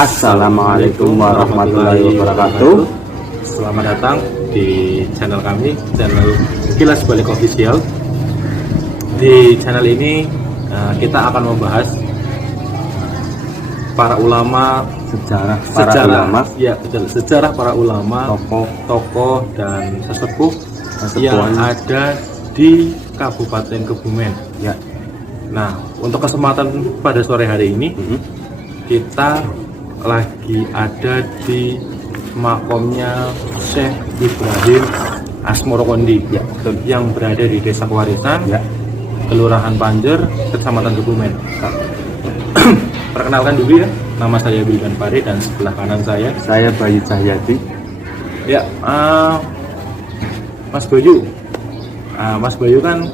Assalamualaikum warahmatullahi wabarakatuh. Selamat datang di channel kami, channel Kilas Balik Official. Di channel ini kita akan membahas para ulama, sejarah para ulama, tokoh dan sesepuh yang ada di Kabupaten Kebumen. Ya. Nah, untuk kesempatan pada sore hari ini kita lagi ada di makomnya Syekh Ibrahim Asmorokondi, Ya, yang berada di Desa Kewarisan, Ya. Kelurahan Panjer, Kecamatan Kebumen. Perkenalkan dulu ya, nama saya Bilgan Pari dan sebelah kanan Saya Bayu Cahyadi. ya, Mas Bayu. Mas Bayu kan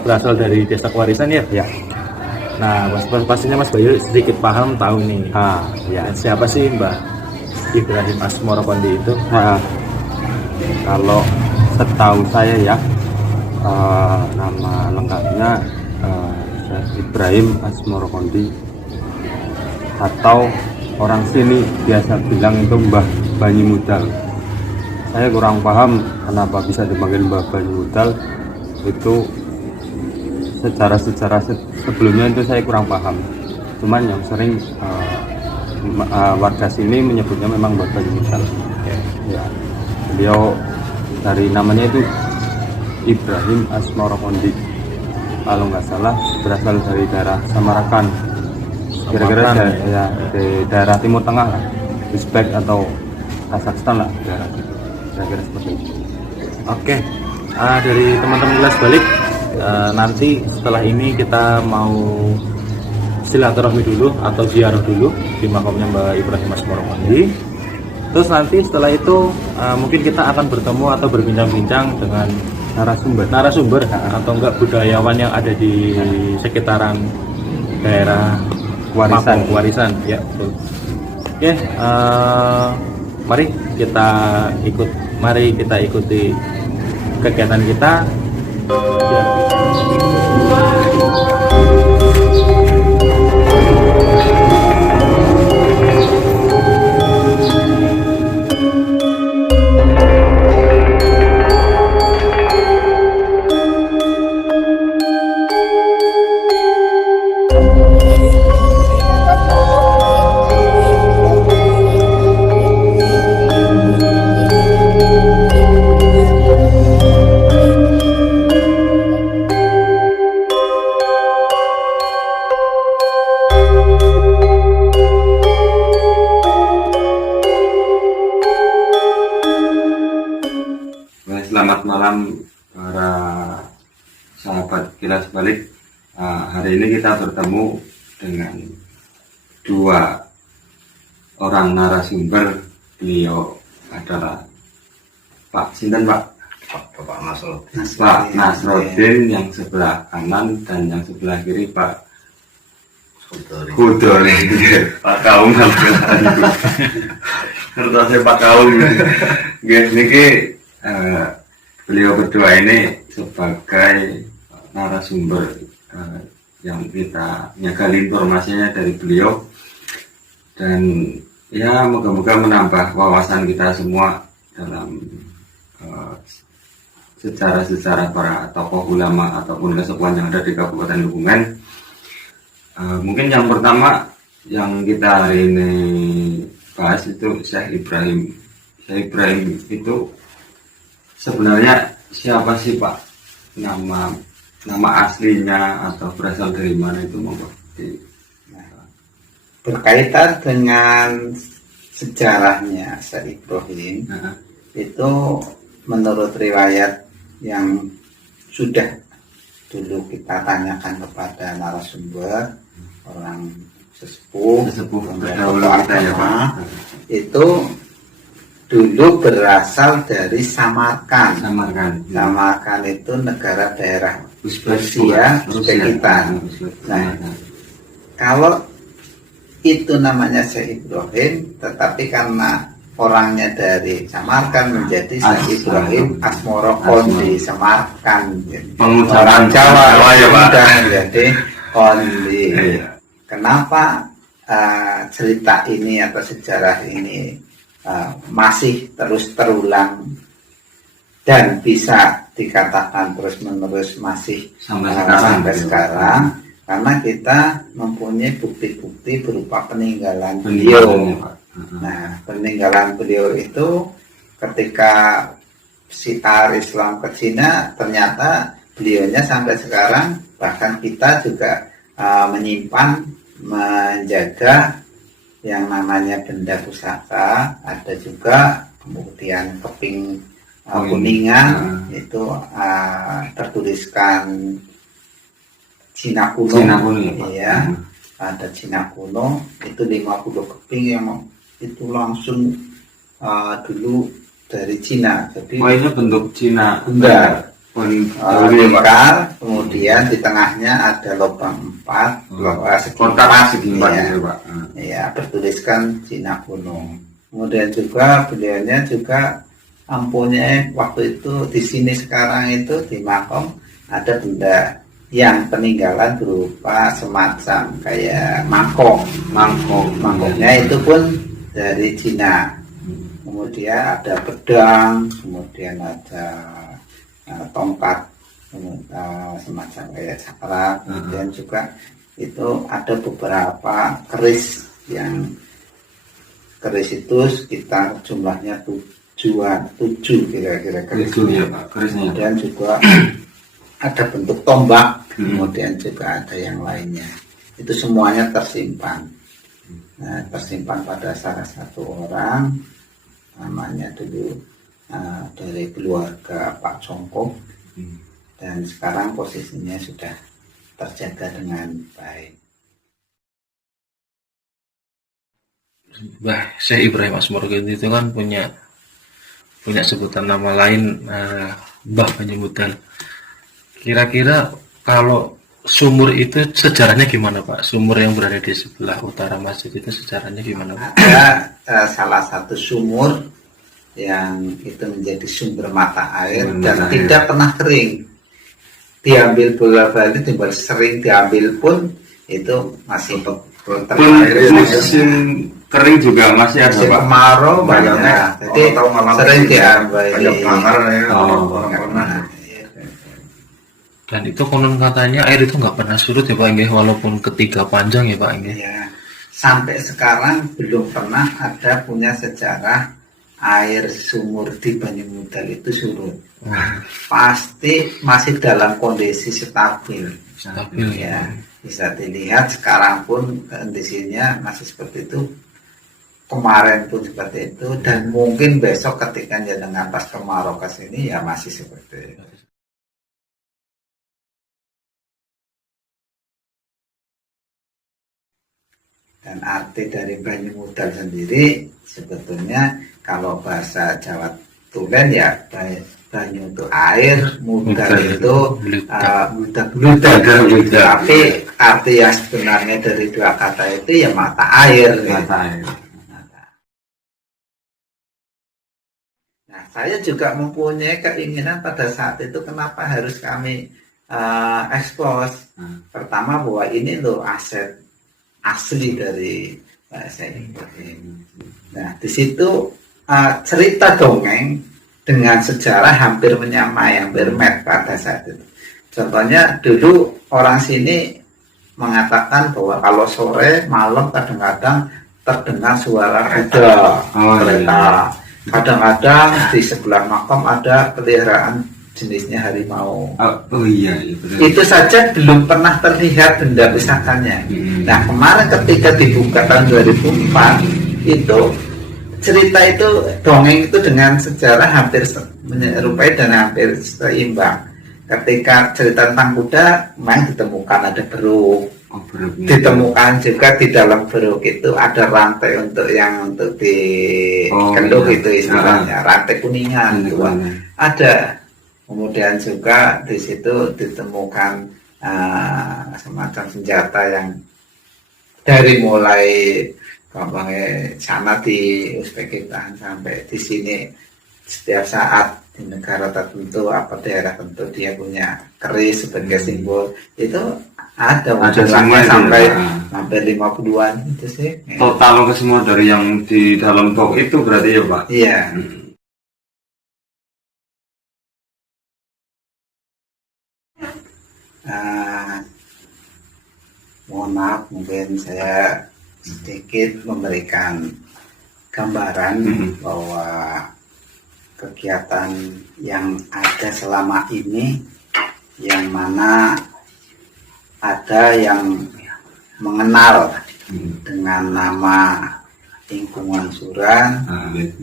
berasal dari Desa Kewarisan ya. Ya. Nah, pastinya Mas Bayu sedikit paham tahu nih. Ya. Siapa sih Mbah Ibrahim Asmorokondi itu? Kalau setahu saya ya, nama lengkapnya Syekh Ibrahim Asmorokondi, atau orang sini biasa bilang itu Mbah Banyimudal. Saya kurang paham kenapa bisa dipanggil Mbah Banyimudal. Itu sejarah sebelumnya itu saya kurang paham. Cuman yang sering warga sini menyebutnya memang Mbah Banyimudal. Ya. Beliau dari namanya itu Ibrahim Asmorokondi, kalau nggak salah berasal dari daerah Samarakan, kira-kira di daerah Timur Tengah lah, Uzbek atau Kazakhstan lah, daerah itu, kira-kira seperti itu. Oke, dari teman-teman Kilas Balik, nanti setelah ini kita mau silaturahmi dulu atau ziarah dulu di makamnya Mbah Ibrahim Asmorokondi. Terus nanti setelah itu mungkin kita akan bertemu atau berbincang-bincang dengan narasumber atau enggak budayawan yang ada di sekitaran daerah Kewarisan. Ya, betul. Oke, mari kita ikuti kegiatan kita. Ya. Selamat malam para sahabat Kilas Balik. Hari ini kita bertemu dengan dua orang narasumber. Beliau adalah Pak Nasruddin yang sebelah kanan, dan yang sebelah kiri Pak Hudori. Pak Kaum kertasnya Pak Kaum. Niki beliau berdua ini sebagai narasumber yang kita nyagali informasinya dari beliau, dan ya moga-moga menambah wawasan kita semua dalam sejarah-sejarah para tokoh ulama ataupun kesepuhan yang ada di Kabupaten Kebumen. Mungkin yang pertama yang kita hari ini bahas itu Syekh Ibrahim. Syekh Ibrahim itu sebenarnya siapa sih Pak? Nama aslinya atau berasal dari mana itu, monggo? Berkaitan dengan sejarahnya Syekh Ibrahim, itu menurut riwayat yang sudah dulu kita tanyakan kepada narasumber, orang sesepuh terdahulu kita ya Pak. Itu dulu berasal dari Samarkand. Samarkand itu negara daerah Uzbekistan. Nah, kalau itu namanya Syekh Ibrahim, tetapi karena orangnya dari Samarkand menjadi Syekh Ibrahim Asmorokondi, Samarkand. Orang Jawa ya Pak, menjadi Kondi. Kenapa cerita ini atau sejarah ini masih terus terulang dan bisa dikatakan terus menerus masih sampai sekarang karena kita mempunyai bukti-bukti berupa peninggalan beliau. Nah, peninggalan beliau itu ketika sitar Islam ke Cina, ternyata beliaunya sampai sekarang bahkan kita juga menyimpan, menjaga yang namanya benda pusaka. Ada juga kemudian keping kuningan itu tertuliskan Cina kuno, ya, ada Cina kuno itu 50 keping yang itu langsung dulu dari Cina. Jadi itu bentuk Cina bundar, lingkar, kemudian di tengahnya ada lubang 4, kotak segi 4 ya, gitu, Pak. Ya, bertuliskan Cina kuno. Kemudian juga beliaunya juga mempunyai waktu itu di sini sekarang itu di Makom ada benda yang peninggalan berupa semacam kayak mangkoknya itu pun dari Cina. Kemudian ada pedang, kemudian ada tongkat semacam kayak saklar, kemudian juga itu ada beberapa keris yang keris itu sekitar jumlahnya 7 kira-kira keris. Ya, Pak, kerisnya. Kemudian juga ada bentuk tombak, kemudian juga ada yang lainnya. Itu semuanya tersimpan. Nah, tersimpan pada salah satu orang, namanya dulu dari keluarga Pak Congkong, dan sekarang posisinya sudah terjaga dengan baik. Mbah Syekh Ibrahim Asmorogen itu kan punya sebutan nama lain, Mbah Banyumudal. Kira-kira kalau sumur itu sejarahnya gimana, Pak? Sumur yang berada di sebelah utara masjid itu sejarahnya gimana, Pak? Ada salah satu sumur yang itu menjadi sumber mata air dan tidak pernah kering. Diambil bola-balik, sering diambil pun itu masih air. Musim kering juga masih ada, Pak. Kemarau banyak. Jadi sering diambil. Dan itu konon katanya air itu nggak pernah surut ya Pak Inggih, walaupun ketika panjang ya Pak Inggih. Ya, sampai sekarang belum pernah ada punya sejarah air sumur di Banyumudal itu surut. Pasti masih dalam kondisi stabil. Ya, bisa dilihat sekarang pun kondisinya masih seperti itu. Kemarin pun seperti itu, dan mungkin besok ketika jenengan pas kemarau ke sini ya masih seperti itu. Dan arti dari Banyumudal sendiri sebetulnya kalau bahasa Jawa Tulen ya banyu itu air, mudal itu bludak. Tapi arti yang sebenarnya dari dua kata itu ya mata air. Nah, saya juga mempunyai keinginan pada saat itu kenapa harus kami ekspos. Pertama bahwa ini loh aset asli dari Syekh Ibrahim. Nah, di situ cerita dongeng dengan sejarah hampir menyamai, hampir met pada saat itu. Contohnya dulu orang sini mengatakan bahwa kalau sore malam kadang-kadang terdengar suara kuda, kereta. Kadang-kadang di sebelah makam ada peliharaan jenisnya harimau. Itu saja belum pernah terlihat benda pusakanya. Nah, kemarin ketika dibuka tahun 2004 itu cerita itu dongeng itu dengan sejarah hampir menyerupai dan hampir seimbang. Ketika cerita tentang kuda memang ditemukan ada beruk. Ditemukan juga di dalam beruk itu ada rantai untuk dikeluk itu istilahnya, rantai kuningan itu ada. Kemudian juga di situ ditemukan semacam senjata yang dari mulai sana di Uzbekistan sampai di sini, setiap saat di negara tertentu daerah tertentu dia punya keris sebagai simbol. Itu Ada Ada semua jumlahnya itu, sampai ya. hampir 50-an itu sih. Total ke semua dari yang di dalam box itu berarti ya Pak? Iya. Mohon maaf, mungkin saya sedikit memberikan gambaran bahwa kegiatan yang ada selama ini, yang mana ada yang mengenal dengan nama lingkungan Suran,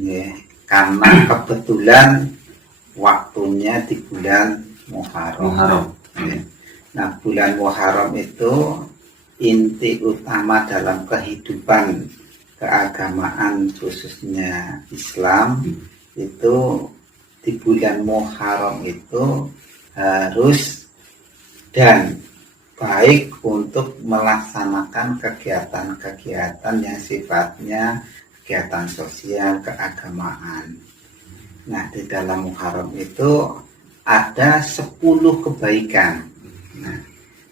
ya, karena kebetulan waktunya di bulan Muharram. Ya. Nah, bulan Muharram itu inti utama dalam kehidupan keagamaan khususnya Islam itu di bulan Muharram itu harus dan baik untuk melaksanakan kegiatan-kegiatan yang sifatnya kegiatan sosial keagamaan. Nah, di dalam Muharram itu ada 10 kebaikan. Nah,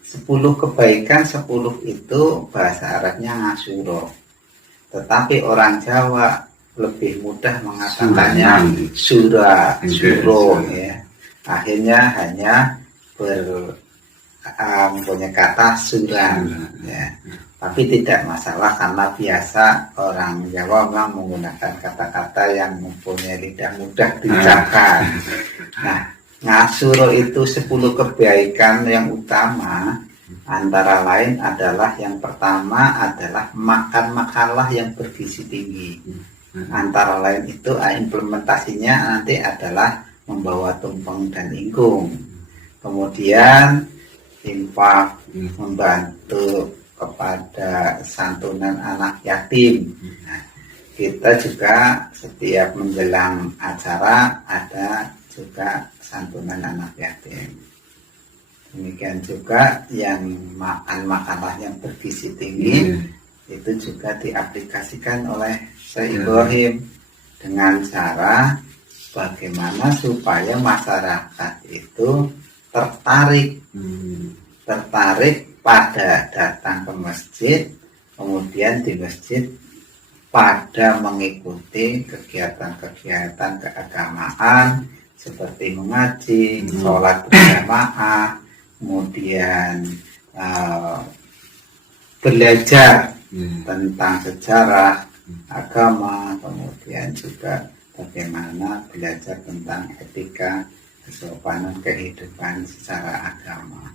10 kebaikan, 10 itu bahasa Arabnya ngasuro. Tetapi orang Jawa lebih mudah mengatakannya surah, suro, ya. Akhirnya hanya mempunyai kata suran, ya. Tapi tidak masalah karena biasa orang Jawa memang menggunakan kata-kata yang mempunyai lidah mudah diucapkan. Nah, ngasuro itu 10 kebaikan yang utama, antara lain adalah yang pertama adalah makan-makanlah yang bergizi tinggi. Antara lain itu implementasinya nanti adalah membawa tumpeng dan ingkung. Kemudian infak, membantu kepada santunan anak yatim. Nah, kita juga setiap menjelang acara ada juga santunan anak yatim. Demikian juga yang makan-makanlah yang bergizi tinggi, itu juga diaplikasikan oleh Syekh Ibrahim dengan cara bagaimana supaya masyarakat itu tertarik pada datang ke masjid, kemudian di masjid pada mengikuti kegiatan-kegiatan keagamaan seperti mengaji, sholat berjamaah, kemudian belajar tentang sejarah agama, kemudian juga bagaimana belajar tentang etika kesopanan kehidupan secara agama.